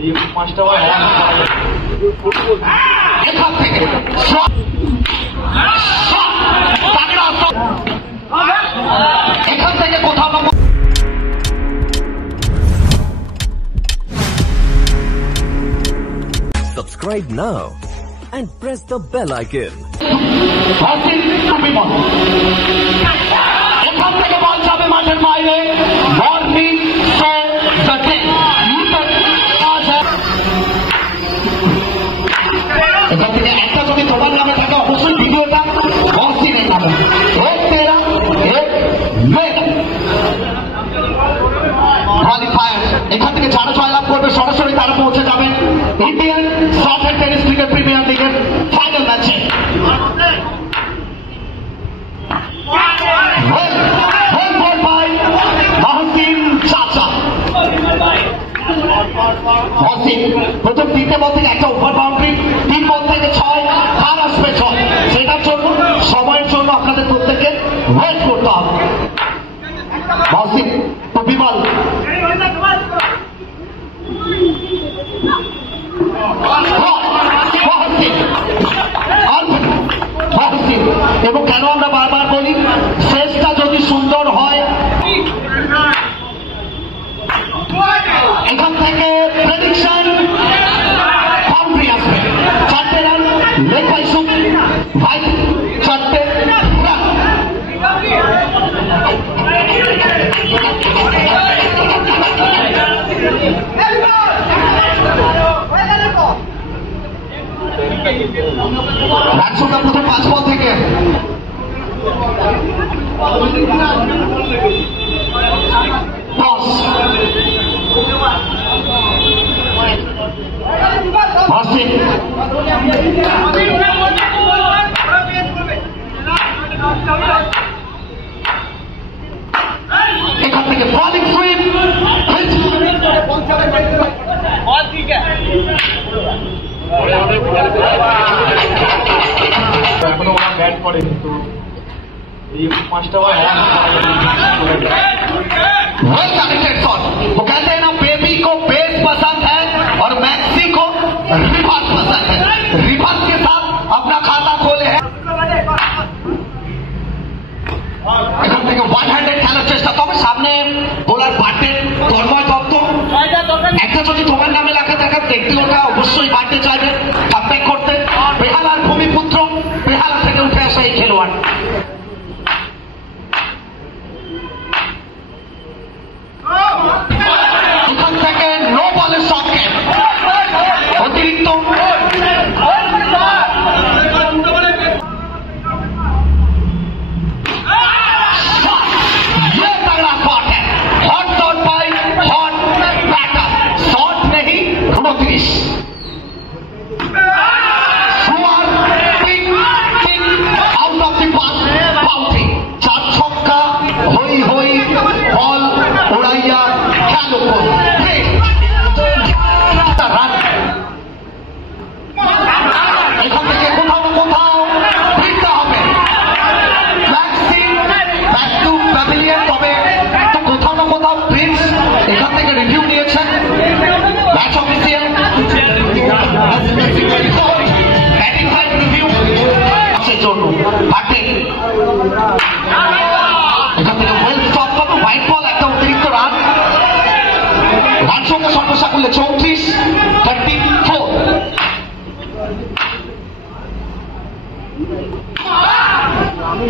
এই মাছটা এখান থেকে এখান থেকে কোথাও না Subscribe now and press the bell icon. এখান থেকে বল যাবে মাঠের বাইরে মর্নিং শো এখান থেকে একটা যদি তোমার নামে থাকে অবশ্যই ভিডিওটা মহসিনের নামে এখান থেকে যারা জয়লাভ করবে সরাসরি তারা পৌঁছে যাবেন Indian soft tennis cricket premier লিগের ফাইনাল ম্যাচে। প্রথম তিনটে বল থেকে একটা ওভার বাউন্ডারি, 3 বল থেকে 6, আর আসবে 6। সেটার জন্য সময়ের জন্য আপনাদের প্রত্যেককে ওয়েট করতে হবে। মহসিন বিমল এবং কেন আমরা বারবার বলি শেষটা যদি সুন্দর হয় এখান থেকে প্রেডিকশন বাউন্ডারি আসবে 4টে রান লেগ বাই সুপ ভাই 4টে রান। রানসংখ্যা প্রথম 5 বল থেকে এখান থেকে বলিং সুইপ এখনো ওরা ব্যাট করে কিন্তু এই পাঁচটা वेल कनेक्टेड शॉट। वो कहते हैं ना बेबी को बेस पसंद है और मैक्सी को रिवर्स पसंद है। रिवर्स के साथ अपना खाता खोले हैं। এখান থেকে 1 হ্যান্ডেড খেলার চেষ্টা, তবে সামনে বোলার বাটে তন্ময় দত্ত। একটা যদি তোমার নামে লেখা থাকে দেখতে ওটা অবশ্যই বাটে চাইবে কামব্যাক করতে। বেহালার ভূমিপুত্র, বেহালা থেকে উঠে আসা এই খেলোয়াড়। এখান থেকে নো বলের সঙ্গে অতিরিক্ত রানসংখ্যা সর্বসাকুল্যে 34, 34।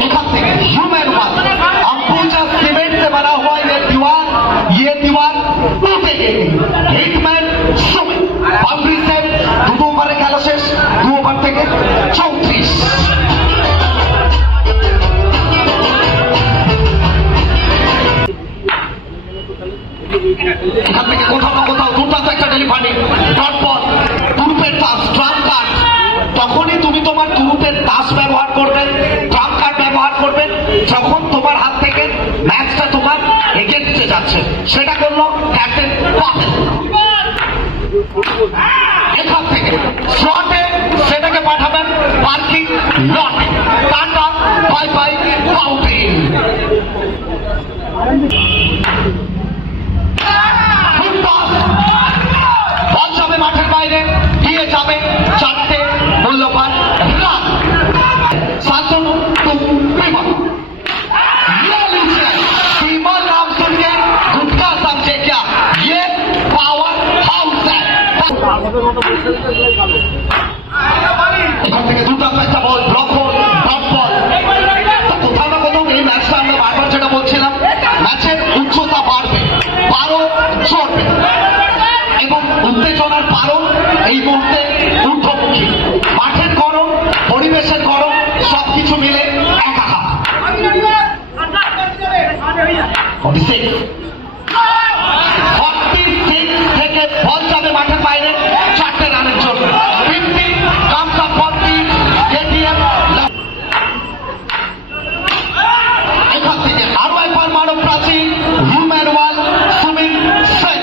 एखान থেকে ह्यूमन वन अंबुजा सीमेंट से बना हुआ ये दीवार टूटेगी। हिटमैन सुमित बाउंड्री से 2 ओভারে খেলা শেষ, 2 ওভার থেকে 34। এখান থেকে কোথাও না কোথাও দুর্দান্ত একটা ডেলিভারি ডট বল। তুরুপের তাস ট্রাম্প কার্ড, তখনই তুমি তোমার তুরুপের তাস ব্যবহার করবে, ট্রাম্প কার্ড ব্যবহার করবে যখন তোমার হাত থেকে ম্যাচটা তোমার এগেন্স্টে যাচ্ছে। সেটা করলো ক্যাপ্টেন পাভেল। এখান থেকে শটে সেটাকে পাঠাবেন পার্কিং লটে। Tata bye bye boundary. এখান থেকে দুটো একটা বল ব্লক বল ডট বল। কোথাও না কোথাও এই ম্যাচটা আমরা বারবার যেটা বলছিলাম, ম্যাচের উচ্চতা বাড়বে, পারো চড়বে এবং উত্তেজনার পারো এই মুহূর্তে ঊর্ধ্বমুখী। মাঠের গরম, পরিবেশের গরম, সবকিছু মিলে একাকার। 46 থেকে বল যাবে মাঠের বাইরে 4টে রানের জন্য। 50 comes up 40 KTM। এখান থেকে আরো একবার মানব প্রাচী হিউম্যান ওয়াল সুমিত সেন।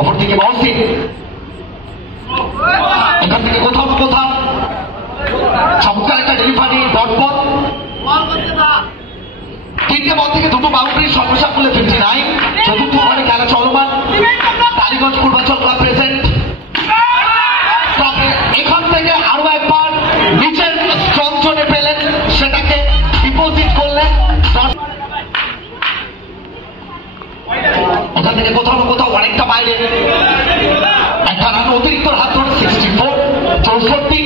অপরদিকে বলছি এখান থেকে কোথাও কোথাও চমৎকার একটা ডেলিভারি ডট বল। 3টে বল থেকে 2টো বাউন্ডারি, সর্বশেষ বলে 59। চতুর্থ ওভারে খেলা চলমান, টালিগঞ্জ পূর্বাঞ্চল ক্লাব প্রেজেন্ট। তবে এখান থেকে আরো একবার নিচের স্ট্রং জোনে পেলেন, সেটাকে ডিপোজিট করলেন। ওখান থেকে কোথাও না কোথাও অনেকটা বাইরে একটা রান অতিরিক্ত হাত ধরে 64 64।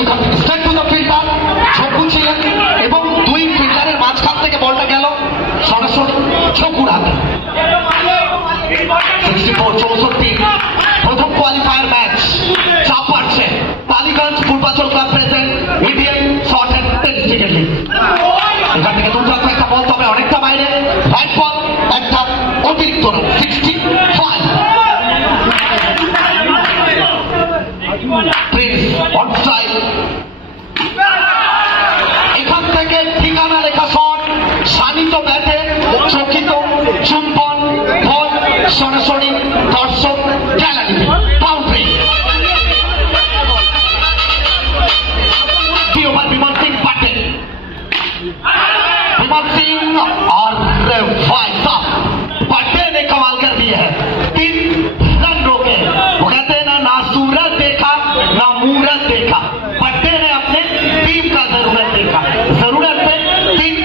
এখান থেকে স্ট্রেট টু দ্য ফিল্ডার ছকু ছিলেন এবং 2 ফিল্ডারের মাঝখান থেকে বলটা গেল সরাসরি ছকুর হাতে। 64 64। প্রথম কোয়ালিফায়ার ম্যাচ চাপ পাচ্ছে টালিগঞ্জ পূর্বাঞ্চল club present Indian short and tennis cricket league. এখান থেকে দুটো একটা বল, তবে অনেকটা বাইরে হোয়াইট বল, একটা অতিরিক্ত রান 65। Prince on strike. এখান থেকে ঠিকানা লেখা শট, শানিত ব্যাটে চকিত চুম্বন বল সরাসরি দর্শক গ্যালারিতে বাউন্ডারি। ওভার বিমল সিং পাটেল। विमल सिंह और भाई साहब पट्टे ने कमाल कर दिए हैं। 3 रन रोके। वो कहते हैं ना सूरत देखा ना मूरत देखा, पट्टे ने अपने टीम का जरूरत देखा, जरूरत पे 3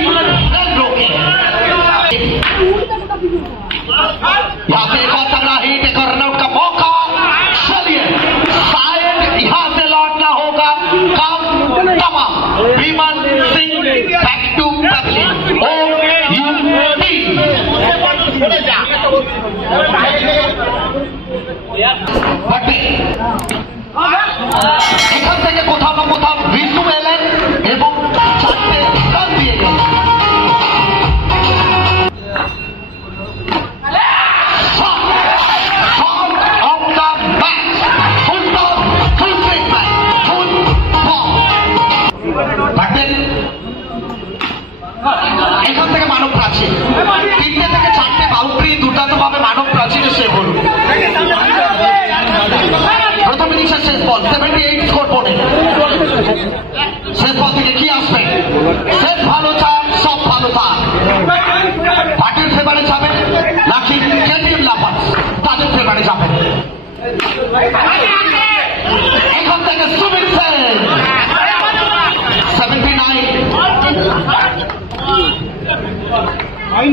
रन रोके। यहाँ से एक और तगड़ा हिट, एक और रनआउट का मौका। चलिए शायद यहाँ से लौटना होगा काम तमाम। विमल सिंह बैक टू पब्लिक এখান থেকে কোথাও না কোথাও বিষ্ণু এলেন এবং 4টে রান দিয়ে গেলেন। এখান থেকে মানব প্রাচীর 3টে থেকে 4টে বাউন্ডারি, দুর্দান্ত ভাবে মানব প্রাচীরে সে হল। প্রথম ইনিংসের শেষ বল 78 স্কোর বোর্ডে। শেষ বল থেকে কি আসবে? শেষ ভালো চান, সব ভালো থাক। পার্টির ফেভারে যাবেন নাকি কেটিএম লাভার্স তাদের ফেভারে যাবেন? এখান থেকে Sumit Sen 79।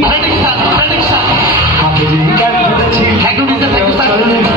prediction. Thank you, sir.